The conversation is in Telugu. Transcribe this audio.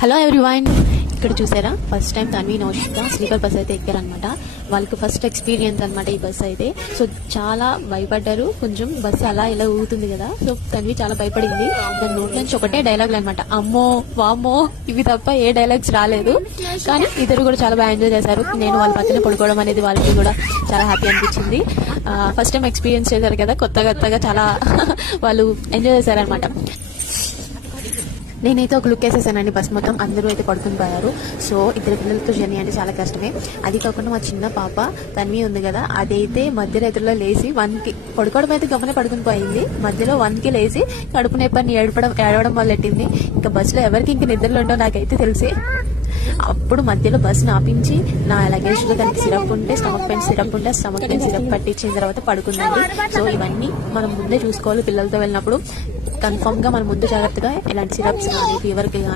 హలో ఎవ్రీవన్, ఇక్కడ చూసారా first time Tanvi Naushika sleeper bus అయితే ఎక్కారనమాట. వాళ్ళకి ఫస్ట్ ఎక్స్పీరియన్స్ అనమాట ఈ బస్ అయితే. సో చాలా భయపడ్డారు, కొంచెం బస్సు అలా ఇలా ఊగుతుంది కదా. సో తన్వి చాలా భయపడింది. దాని నోట్ నుంచి ఒకటే డైలాగులు అనమాట, అమ్మో వామ్మో ఇవి తప్ప ఏ డైలాగ్స్ రాలేదు. కానీ ఇద్దరు కూడా చాలా బాగా ఎంజాయ్ చేశారు. నేను వాళ్ళ పక్కన పడుకోవడం అనేది వాళ్ళకి కూడా చాలా హ్యాపీ అనిపించింది. ఫస్ట్ టైం ఎక్స్పీరియన్స్ చేశారు కదా, కొత్తగా చాలా వాళ్ళు ఎంజాయ్ చేశారనమాట. నేనైతే ఒక లుక్ వేసేసానండి బస్ మొత్తం. అందరూ అయితే పడుకుని పోయారు. సో ఇద్దరు పిల్లలతో జర్నీ అంటే చాలా కష్టమే. అది కాకుండా మా చిన్న పాప తన్వి ఉంది కదా, అదైతే మధ్య రైతుల్లో లేచి 1కి పడుకోవడం అయితే గమనే పడుకుని పోయింది. మధ్యలో 1కి లేచి కడుపు నొప్పని ఏడవడం మొదలెట్టింది. ఇంకా బస్సులో ఎవరికి ఇంక నిద్రలో ఉండో నాకైతే తెలిసి. అప్పుడు మధ్యలో బస్సును ఆపించి నా లగేజ్ లో దానికి సిరప్ ఉంటే స్టమక్ పెయిన్ సిరప్ ఉంటే స్టమక్ పెయిన్ సిరప్ పట్టించిన తర్వాత పడుకుందండి. సో ఇవన్నీ మనం ముందే చూసుకోవాలి. పిల్లలతో వెళ్ళినప్పుడు కన్ఫర్మ్ గా మనం ముందు జాగ్రత్తగా ఇలాంటి సిరప్స్ కానీ ఫీవర్ కి